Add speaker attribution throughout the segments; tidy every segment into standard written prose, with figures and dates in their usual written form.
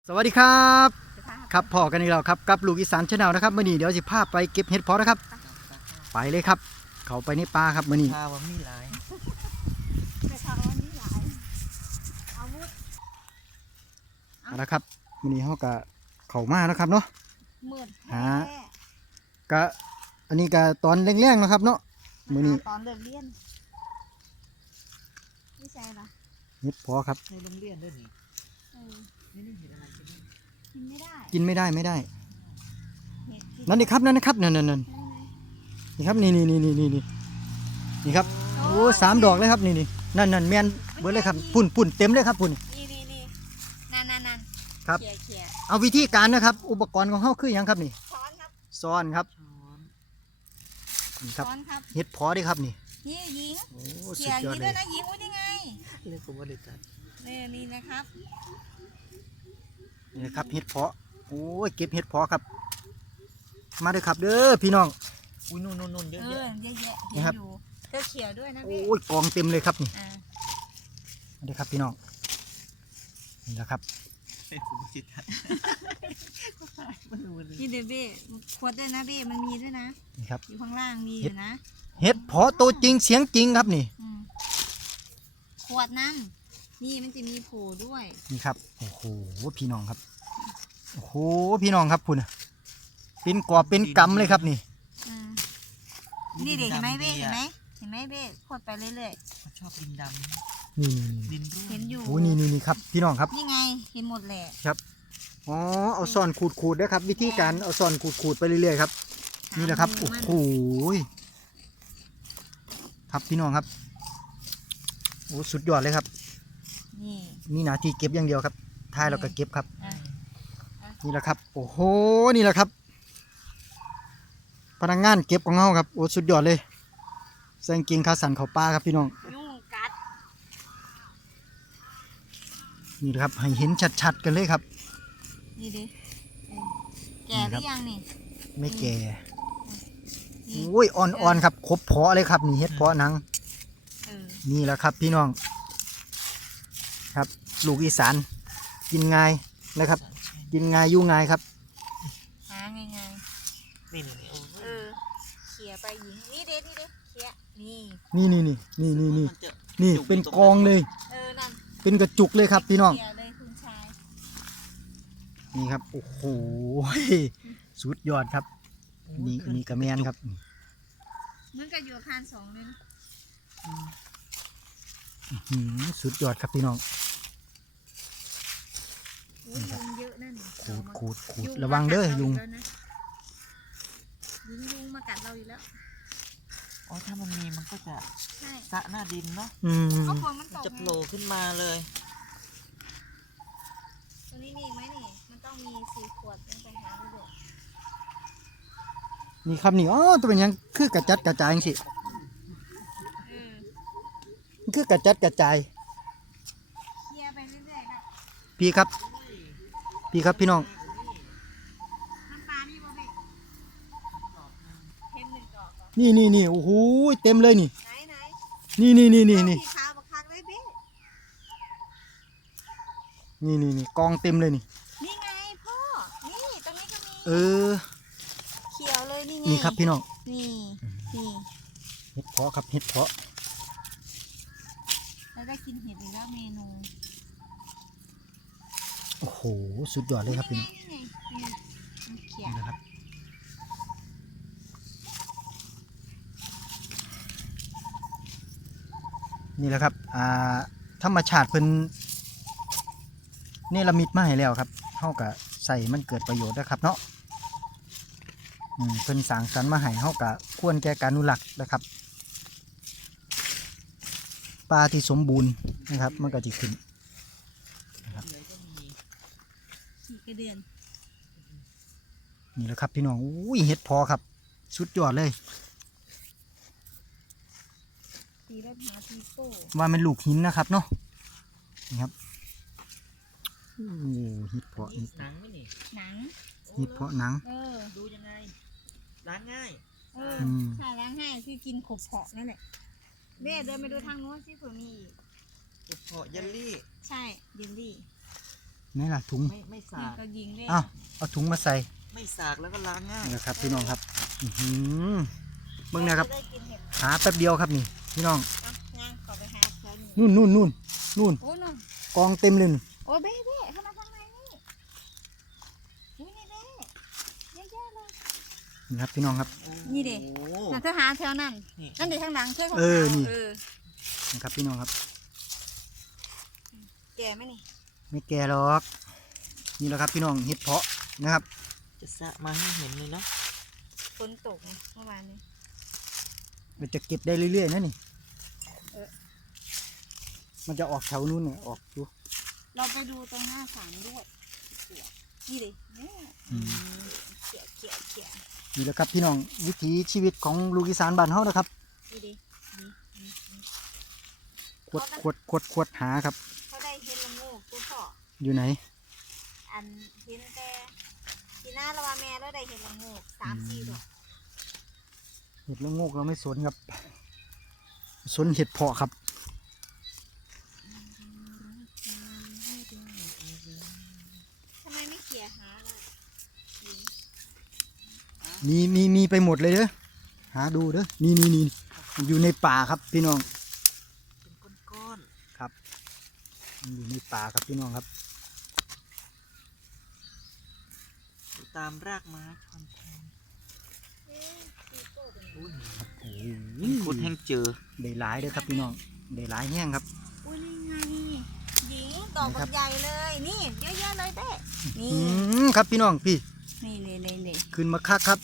Speaker 1: สวัสดีครับครับพอกันอีกแล้วครับกับลูกอีสานชาแนลนะครับมื่อนี้เดี๋ยวสิพาไปเก็บเห็ดเพาะนะครับไปเลยครับเขาไปในป่าครับมื่อนี้
Speaker 2: พาว่ามีหลาย
Speaker 3: ไปทางวันนี้หลายอาวุธ
Speaker 1: เอาละครับมื่อนี้เขาก็เขามาแล้วครับเนาะ
Speaker 3: มืด
Speaker 1: หา
Speaker 3: แท้
Speaker 1: ก็อันนี้ก็ตอนแรงๆนะครับเนาะมื่อนี้
Speaker 3: ตอนเลิกเรียนไม่ใช่หรอ
Speaker 1: เห็ดเพาะครับ
Speaker 2: ในโรงเรียนด้วยนี่
Speaker 3: เออ
Speaker 2: นี่เห็นอะไรกันนี่
Speaker 3: กินไม่ได้
Speaker 1: กินไม่ได้
Speaker 3: เห็ดกิน
Speaker 1: นั่นนี่ครับนั่นนะครับนั่น
Speaker 3: ได้ไหม
Speaker 1: นี่ครับนี่ครับโอ้3 ดอกเลยครับนี่นั่นแมนเบิดเลยครับปุ่นเต็มเลยครับปุ่น
Speaker 3: นี่นั่น
Speaker 1: ครับ
Speaker 3: เขี่ย
Speaker 1: เอาวิธีการนะครับ อุปกรณ์ของเขาคือหยังครับนี่
Speaker 3: ช้อนครับ
Speaker 1: ซ้อนครับ
Speaker 2: ช้อน
Speaker 1: นี่ครับ
Speaker 3: ช้อนครับ
Speaker 1: เห็ดเพาะดิครับนี่
Speaker 3: นี่ยิง
Speaker 1: โอ้
Speaker 3: เขี่
Speaker 1: สุ
Speaker 3: ย
Speaker 1: ดยอด
Speaker 3: ยิง
Speaker 1: เล
Speaker 3: ด้วย ยนะยิงอุ้ยยังไง
Speaker 2: เรียกผมว่าเด็ดจัด
Speaker 3: นี่นะครับ
Speaker 1: นี่ครับเห็ดเพาะโอ้ยเก็บเห็ดเพาะครับ มาเลยครับเด้อพี่น้อง
Speaker 2: อุ้ยนู่นเยอะ
Speaker 3: เอ
Speaker 2: แยะ
Speaker 3: อเยอะแยะ
Speaker 1: นี่
Speaker 3: เห็น
Speaker 1: ครับ
Speaker 3: อยู่เธอเขี่ยด้วยนะ
Speaker 1: โอ
Speaker 3: พี่
Speaker 1: ้ยกองเต็มเลยครับนี่
Speaker 3: อ่า
Speaker 1: มาเลยครับพี่น้องนี่แหละครับ
Speaker 2: เรียกผมว่าเด็ดจัดมันรู้เลย
Speaker 3: นี่เดยวเบ้ขวดด้วยนะเบ้มันมีด้วยนะ
Speaker 1: นี่ครับ
Speaker 3: อยู่ข้างล่างมีอยู่นะ
Speaker 1: เห็ดเพาะตัวจริงเสียงจริงครับนี่
Speaker 3: อืมขวดนั่นนี่มันจะมีโผล่ด้วย
Speaker 1: นี่ครับโอ้โหพี่น้องครับโอ้โหพี่น้องครับคุณเป็นกอบเป็นกำเลยครับนี่
Speaker 3: อืมนี่เด็กเห็นไหมเบ้เห็นไหมเบ้ขวดไปเรื่อย
Speaker 2: เขาชอบดินด
Speaker 1: นี่
Speaker 2: ำดินร่ว
Speaker 3: ๆเห็นอยู่
Speaker 1: โอ้นี่ครับพี่น้องครับ
Speaker 3: นี่ไงเห็นหมดแหละ
Speaker 1: อ๋อเอาซ่อนขูดนะครับ วิธีการเอาซ่อนขูดไปเรื่อยๆครับนี่แหละครับโอ้โหครับพี่น้องครับโอ้สุดยอดเลยครับ
Speaker 3: นี่
Speaker 1: มีหน้าที่เก็บอย่างเดียวครับท้ายเราก็เก็บครับ
Speaker 3: อ่ะ
Speaker 1: นี่แหละครับ โอ้โห นี่แหละครับ พนักงานเก็บของเราครับ โอ้สุดยอดเลยใส่กางเกงขาสั้นเขาป้าครับพี่น้อง
Speaker 3: ยุ่งกัด
Speaker 1: นี่แหละครับ ให้เห็นชัดๆกันเลยครับ
Speaker 3: นี่ดิแก่หรือยังนี่
Speaker 1: ไม่แก่
Speaker 3: นี่
Speaker 1: โอ้ยอ่อนๆครับ ครบเพาะเลยครับ นี่เฮ็ดเพาะหนัง
Speaker 3: เออ
Speaker 1: นี่แหละครับพี่น้อง ครับ ลูกอีสาน กินง่ายนะครับ กินง่ายอยู่ง่ายครับ
Speaker 3: หาไง
Speaker 2: นี่โอ้
Speaker 3: เออเขี่ยไปหญิงนี่เด็เขี่ยนี่
Speaker 1: นี่
Speaker 2: มันจะ
Speaker 1: นี่เป็นกองเลย
Speaker 3: เออนั่น
Speaker 1: เป็นกระจุกเลยครับพี่น้อง
Speaker 3: เขี่ยเลยคุณชาย
Speaker 1: นี่ครับ โอ้โห สุดยอดครับ นี่กระแมนครับ
Speaker 3: เหมือนกับอยู่อาคาร2เลยนะ
Speaker 1: สุดยอดครับพี่น้อง
Speaker 3: อุ้ยยุงเยอะนั่น
Speaker 1: ขูดระวังเด้อยุง
Speaker 3: ยุงมากัดเราอีกแล้ว
Speaker 2: อ๋อถ้ามันมีมันก็จะ
Speaker 3: ใช่
Speaker 2: สะหน้าดินเนาะ
Speaker 3: ก็ฝนมันตก
Speaker 2: จะ
Speaker 3: ไง
Speaker 2: โผล่ขึ้นมาเลย
Speaker 3: ตัวนี้มีอีกไหมนี่ มันต้องมี4 ขวดเป็นไปหาดู
Speaker 1: นี่ครับนี่อ๋อตัวเป็นหยังคือกระจัดกระจายจังสิ
Speaker 3: เออ
Speaker 1: มันคือกระจัดกระจาย
Speaker 3: เคลียร์ไปเรื่อยๆครับ
Speaker 1: พี่ครับพี่น้อง
Speaker 3: น้ำปลานี่บ่แม่เห็น1 ดอกก่อน
Speaker 1: นี่โอ้โหเต็มเลยนี่
Speaker 3: ไหน
Speaker 1: นี่
Speaker 3: สีขาวบักคักเลยเบ้
Speaker 1: นี่กองเต็มเลยนี่
Speaker 3: นี่ไงพ่อ นี่ตรงนี้ก็มี
Speaker 1: เออ
Speaker 3: เขียวเลยนี่ไง
Speaker 1: นี่ครับพี่น้อง
Speaker 3: นี่
Speaker 1: เห็ดเพาะครับเห็ดเพาะ
Speaker 3: แล้วได้กินเห็ดอีกแล้วเมนู
Speaker 1: โอ้โหสุดยอดเลยครับพี่น้อง
Speaker 3: นี่ไงเขีย
Speaker 1: นี่
Speaker 3: ว
Speaker 1: นะครับนี่แหละครับธรรมชาติเพิ่นเนรมิตมาให้แล้วครับเฮาก็ใส่มันเกิดประโยชน์นะครับเนาะเพิ่นสร้างสรรค์มาให้เฮาก็ควรแก่การอนุรักษ์นะครับปลาที่สมบูรณ์นะครับมันก็จะขึ้น
Speaker 2: เลยก็มี
Speaker 3: ขี่กระเดือน
Speaker 1: นี่แหละครับพี่น้องอุ้ยเห็ดพอครับสุดยอดเลย
Speaker 3: ตีรถหาตีโป้
Speaker 1: ว่ามันลูกหินนะครับเนาะนี่ครับโอ้เห็ดเพาะ
Speaker 2: นี่หนังไหมนี่
Speaker 3: หนัง
Speaker 1: เห็ดเพาะหนัง
Speaker 3: เออ
Speaker 2: ดูยังไงล้างง่าย
Speaker 3: ใช่ล้างง่ายคือกินขบเพาะนั่นแหละเบ้เดินไปดูทางโน้นสิเผื่อมีอีก
Speaker 2: อุปเพาะเยลลี่
Speaker 3: ใช่เยลลี่
Speaker 1: นี่ล่ะถุง
Speaker 2: ไม่สา
Speaker 3: นี่
Speaker 2: ก
Speaker 3: ก็ยิงได้
Speaker 1: อ้าวเอาถุงมาใส่
Speaker 2: ไม่สากแล้วก็ล้างง่าย
Speaker 1: นี่นะครับพี่น้องครับเบิ่งนะครับ
Speaker 3: ได้กินเห็ด
Speaker 1: หาแป๊บเดียวครับนี่พี่น้อง
Speaker 3: เอาย่างขอไปหาเช้าหนึ่ง
Speaker 1: นู่น
Speaker 3: โอ้ยนุ่น
Speaker 1: กองเต็มเลยนี่
Speaker 3: โอ้ยเบ้เข้ามาทางไหนนี่อุ้ยนี่เด้เยอะๆเลย
Speaker 1: นี่ครับพี่น้องครับ
Speaker 3: นี่ดิ
Speaker 2: โอ้
Speaker 3: น่ะเธอหาแถวนั้น
Speaker 2: นี่
Speaker 3: นั่นดิทางหลังช่วยของ
Speaker 1: เออนี่
Speaker 3: เออ
Speaker 1: นะครับพี่น้องครับ
Speaker 3: แก่ไหมนี่
Speaker 1: ไม่แก่หรอกนี่แหละครับพี่น้องเห็ดเพาะนะครับ
Speaker 2: จะสะมาให้เห็นเลยเนาะ
Speaker 3: ฝนตกไงเมื่อวานนี้
Speaker 1: มันจะเก็บได้เรื่อยๆนะนี่
Speaker 3: เออ
Speaker 1: มันจะออกแถวนู้นเนี่ยออกอยู่
Speaker 3: เราไปดูตรงหน้าศาลด้วยนี่ดิเนี่ยเขี่ย
Speaker 1: นี่แหละครับพี่น้องวิถีชีวิตของลูกอีสานบ้านเฮานะครับ
Speaker 3: นี่ดิ
Speaker 1: ขวดหาครับ
Speaker 3: เขาได้เห็นละงูตัวพ่อ
Speaker 1: อยู่ไหน
Speaker 3: อันเห็นแต่ทีหน้าละว่าแม่แล้วได้เห็นละงู3-4ดอก
Speaker 1: เห็ดละโงกเราไม่สนครับสนเห็ดเพาะครับ
Speaker 3: ทำไมไม่เขี่ยหาล่ะ
Speaker 1: มีไปหมดเลยเด้อหาดูเด้อนี่อยู่ในป่าครับพี่น้อง
Speaker 2: เป็นก้อน
Speaker 1: ครับมันอยู่ในป่าครับพี่น้องครับ
Speaker 2: ๆอยู่ตามรากไม้ทอนแทง
Speaker 3: เอ๊ะปีโป้เป็นไง
Speaker 2: อุ้ย
Speaker 1: โอ้
Speaker 2: คนแห้งเจอ
Speaker 1: ได้หลายเด้อครับพี่น้องได้หลายแห้งครับ
Speaker 3: อุ้ยนี่ไงหญิงดอกบักใหญ่เลยนี่เยอะๆเลยเต้นี่
Speaker 1: ครับพี่น้องพี่
Speaker 3: นี่
Speaker 1: ขึ้นมาคักครับ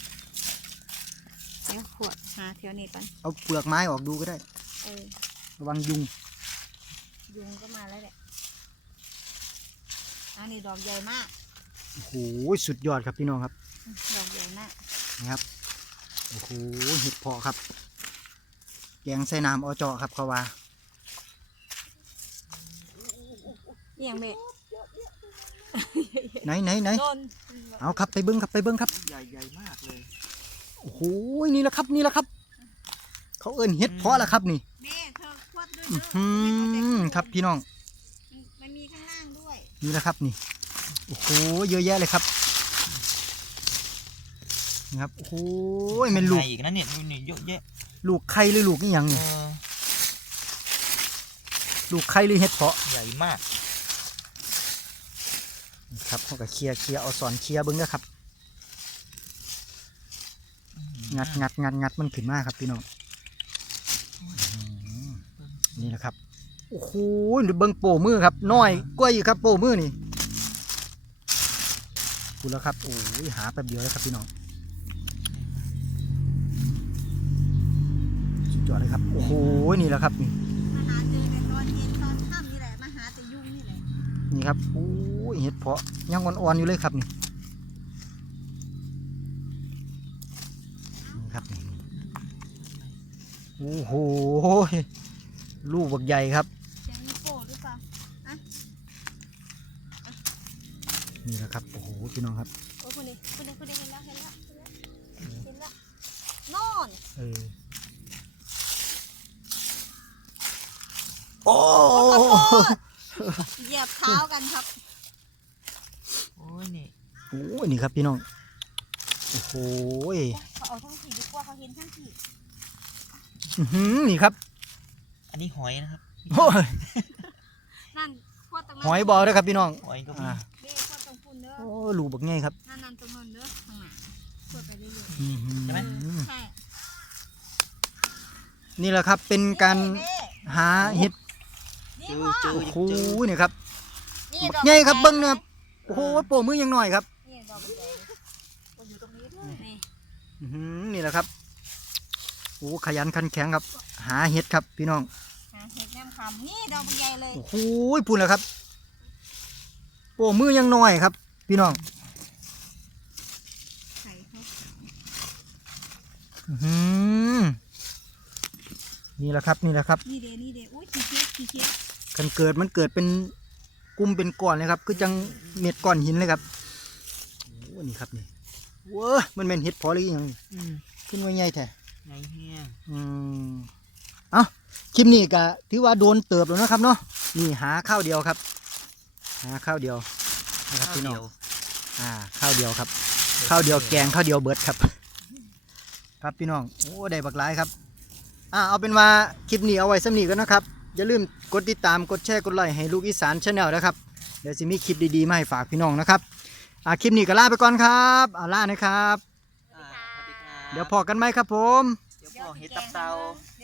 Speaker 3: เดี๋ยวขวดหาแถวนี้ก่อน
Speaker 1: เอาเปลือกไม้ออกดูก็ได้
Speaker 3: เออ
Speaker 1: ระวังยุง
Speaker 3: ยุงก็มาแล้วแหละอันนี้ดอกใหญ่มาก
Speaker 1: โอ้โหสุดยอดครับพี่น้องครับ
Speaker 3: ดอกใหญ่มาก
Speaker 1: นะครับโอ้โหเห็ดเพาะครับแกงใส่น้ำอเจาะครับเขาว่า
Speaker 3: เอียงเบะ
Speaker 1: ไหน
Speaker 3: โดน
Speaker 1: เอาครับไปเบิ้งครับ
Speaker 2: ใหญ่มากเลย
Speaker 1: โอ้โหนี่แหละครับเขาเอิ้นเห็ดเพาะแล้วครับนี่
Speaker 3: เบะเธอขวดด้วย
Speaker 1: อื้อ
Speaker 3: เด้
Speaker 1: หื
Speaker 3: อ
Speaker 1: อครับพี่น้อง
Speaker 3: มันมีข้างล่างด้วย
Speaker 1: นี่แหละครับนี่โอ้โหเยอะแยะเลยครับนี่ครับโอ้โหเป็นลูก
Speaker 2: ข้างในอีกนะเนี่ยดูนี่เยอะแยะ
Speaker 1: ลูกไข่หรือลูกนี่ยัง
Speaker 2: เอ
Speaker 1: นี่
Speaker 2: อ
Speaker 1: ลูกไข่หรือเห็ดเพาะ
Speaker 2: ใหญ่มาก
Speaker 1: นี่ครับเขาก็เคลียร์เอาสอนเคลียร์เบิ้งนะครับงัดมันขึ้นมาครับพี่น้องนี่แหละครับโอ้โหเบิ้งโป้มือครับน้อยกล้วยอยู่ครับโป้มือนี่พูดแล้วครับโอ้ยหาแป๊บเดียวเลยครับพี่น้องสุดยอดเลยครับโอ้โหนี่แหละครับนี่
Speaker 3: มาหาเจอในตอนเย็นตอนค่ำนี่แหละมาหาแต่ยุงนี่แหละ
Speaker 1: นี่ครับโอ้ยเห็ดเพาะยังอ่อนๆอยู่เลยครับนี่นี่ครับนี่โอ้โหลูกบักใหญ่ครับ
Speaker 3: เสียงมีโป้หรือเปล่า
Speaker 1: นี่แหละครับโอ้โหพี่น้องครับ
Speaker 3: โอ้คนนี้เห็นแล้วนอน
Speaker 1: เออโอ้
Speaker 3: เหยียบเท้ากันครับ
Speaker 2: โอ้ยนี่
Speaker 1: โหนี่ครับพี่น้องโอ้โห
Speaker 3: เขาเอาทั้งสี่ดีกว่าเขาเห็นทั้งสี่
Speaker 1: อื้อหือนี่ครับ
Speaker 2: อันนี้หอยนะครับ
Speaker 1: โอ้ย
Speaker 3: นั่นพวดตรงนั้น
Speaker 1: หอยบอลด้วยครับพี่น้อง
Speaker 2: หอยก็มี
Speaker 1: อ่า
Speaker 3: เบ้พวดตรงพุ่นเด้อ
Speaker 1: โอ้ลูกบักใหญ่ครับ
Speaker 3: นั่นตรงนั้นเด้อข้างหน้าพวดไปเรื่อย
Speaker 1: อื้อหือ
Speaker 3: ๆใช่
Speaker 1: นี่แหละครับเป็นการ
Speaker 3: เบ้
Speaker 1: หาเห็ด
Speaker 3: นี่พ่อ
Speaker 2: เจอ
Speaker 1: โอ้โห
Speaker 2: เจอ
Speaker 1: นี่ครับ
Speaker 3: นี่
Speaker 1: บักใหญ่ครับเบิ้งนะครับโอ้โหโป้มือยังน้อยครับ
Speaker 3: นี่ดอกบักใหญ่มันอยู่ตรงนี้ด้วยนี่
Speaker 1: อื้อหือนี่แหละครับโอ้ขยันขันแข็งครับ หาเห็ดครับพี่น้อง
Speaker 3: หาเห็ดแนมคำนี่ดอกบักใหญ่เลย
Speaker 1: โอ้โหพูดแล้วครับโป้มือยังน้อยครับ พี่น้อง
Speaker 3: ไข่เขา
Speaker 1: อื้อหือนี่แหละครับนี่แหละครับ
Speaker 3: นี่เด้อุ้ยขี้เกียจ
Speaker 1: กันเกิดมันเกิดเป็นกลุ่มเป็นก้อนเลยครับคือจังเม็ดก้อนหินเลยครับโอ้นี่ครับนี่เว้อมันเป็นเห็ดเพอหรือยัง
Speaker 2: อืม
Speaker 1: ขึ้นไว้ใหญ่แท้
Speaker 2: ไงแห้ง
Speaker 1: เอ้าคลิปนี้ก็ถือว่าโดนเติบแล้วนะครับเนาะนี่หาข้าวเดียวครับข้าวเดียวนะครับพี่น้อง
Speaker 2: เดียว
Speaker 1: ข้าวเดียวครับข้าวเดียวแกงข้าวเดียวเบิดครับ ครับพี่น้องโอ้ได้บักหลายครับเอาเป็นว่าคลิปนี้เอาไว้สำนีกันนะครับอย่าลืมกดติดตามกดแชร์กดไลค์ให้ลูกอีสานชาแนลนะครับเดี๋ยวจะมีคลิปดีๆมาให้ฝากพี่น้องนะครับคลิปนี้ก็ลาไปก่อนครับลานะครับ
Speaker 2: สวัสดีครับ
Speaker 1: เดี๋ยวพอกันไหมครับผม
Speaker 2: เดี๋ยวพ่อเฮ็ดตับเตา